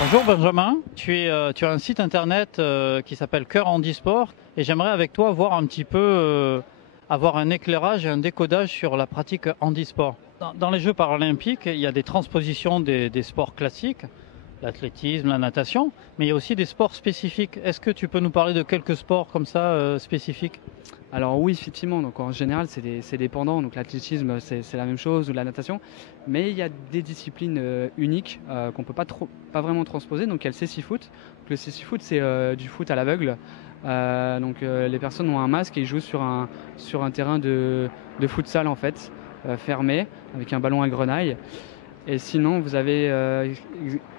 Bonjour Benjamin, tu as un site internet qui s'appelle Cœur Handisport et j'aimerais avec toi voir un petit peu, avoir un éclairage et un décodage sur la pratique handisport. Dans les Jeux paralympiques, il y a des transpositions des sports classiques, l'athlétisme, la natation, mais il y a aussi des sports spécifiques. Est-ce que tu peux nous parler de quelques sports comme ça spécifiques? Alors oui, effectivement, donc en général c'est dépendant, donc l'athlétisme c'est la même chose ou la natation, mais il y a des disciplines uniques qu'on peut pas vraiment transposer, donc il y a le cécifoot. Donc, le cécifoot c'est du foot à l'aveugle. Les personnes ont un masque et ils jouent sur un terrain de futsal en fait, fermé, avec un ballon à grenaille. Et sinon vous avez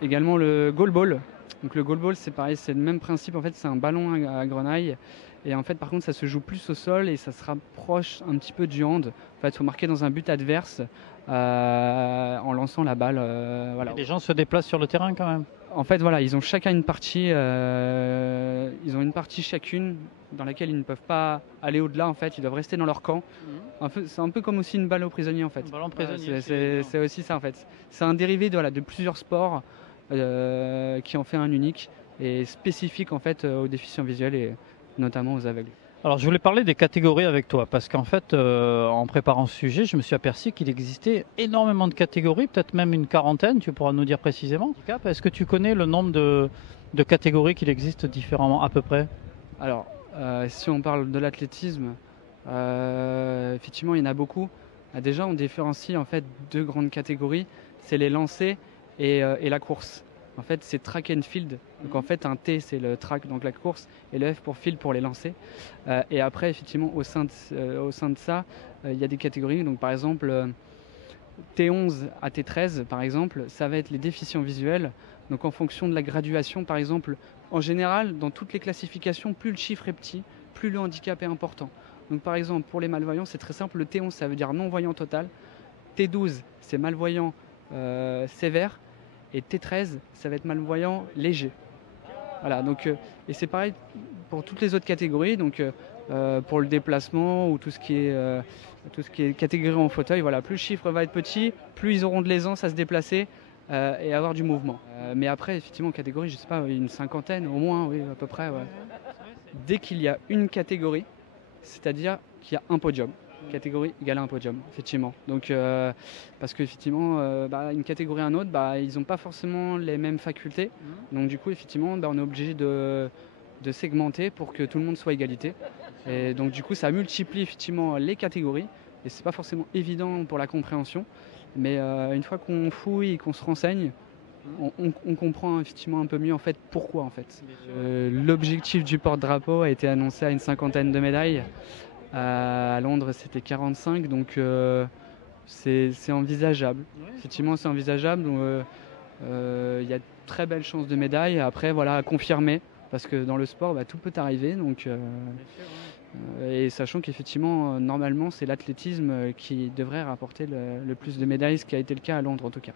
également le goalball. Donc le goalball c'est pareil, c'est le même principe en fait, c'est un ballon à grenaille. Et en fait, par contre, ça se joue plus au sol et ça se rapproche un petit peu du hand. En fait, il faut marquer dans un but adverse en lançant la balle. Voilà. Les gens se déplacent sur le terrain quand même. En fait, voilà, ils ont chacun une partie. Ils ont une partie chacune dans laquelle ils ne peuvent pas aller au-delà. En fait, ils doivent rester dans leur camp. C'est un peu comme aussi une balle aux prisonniers en fait. Un ballon prisonnier. C'est aussi ça en fait. C'est un dérivé de plusieurs sports qui en fait un unique et spécifique en fait aux déficients visuels et notamment aux aveugles. Alors je voulais parler des catégories avec toi parce qu'en fait en préparant ce sujet je me suis aperçu qu'il existait énormément de catégories, peut-être même une quarantaine, tu pourras nous dire précisément. Est-ce que tu connais le nombre de catégories qu'il existe différemment à peu près? Alors si on parle de l'athlétisme, effectivement il y en a beaucoup. Déjà on différencie en fait deux grandes catégories, c'est les lancers et la course. En fait, c'est track and field. Donc en fait, un T c'est le track, donc la course, et le F pour field pour les lancer. Et après, effectivement, au sein de ça, il y a des catégories. Donc par exemple, T11 à T13, par exemple, ça va être les déficients visuels. Donc en fonction de la graduation, par exemple, en général, dans toutes les classifications, plus le chiffre est petit, plus le handicap est important. Donc par exemple, pour les malvoyants, c'est très simple. Le T11, ça veut dire non-voyant total. T12, c'est malvoyant sévère. Et T13, ça va être malvoyant léger. Voilà, donc, et c'est pareil pour toutes les autres catégories. Donc, pour le déplacement ou tout ce qui est catégorie en fauteuil, voilà, plus le chiffre va être petit, plus ils auront de l'aisance à se déplacer et avoir du mouvement. Mais après, effectivement, catégorie, je sais pas, une cinquantaine au moins, oui, à peu près. Ouais. Dès qu'il y a une catégorie, c'est-à-dire qu'il y a un podium. Catégorie égale à un podium, effectivement. Donc, parce qu'effectivement, une catégorie à une autre, ils n'ont pas forcément les mêmes facultés. Donc, du coup, effectivement, on est obligé de segmenter pour que tout le monde soit égalité. Et donc, du coup, ça multiplie effectivement les catégories. Et c'est pas forcément évident pour la compréhension. Mais une fois qu'on fouille et qu'on se renseigne, on comprend effectivement un peu mieux en fait pourquoi en fait. L'objectif du porte-drapeau a été annoncé à une cinquantaine de médailles. À Londres, c'était 45, donc c'est envisageable. Effectivement, c'est envisageable. Il y a de très belles chances de médailles. Après, voilà, à confirmer, parce que dans le sport, tout peut arriver. Donc, et sachant qu'effectivement, normalement, c'est l'athlétisme qui devrait rapporter le plus de médailles, ce qui a été le cas à Londres en tout cas.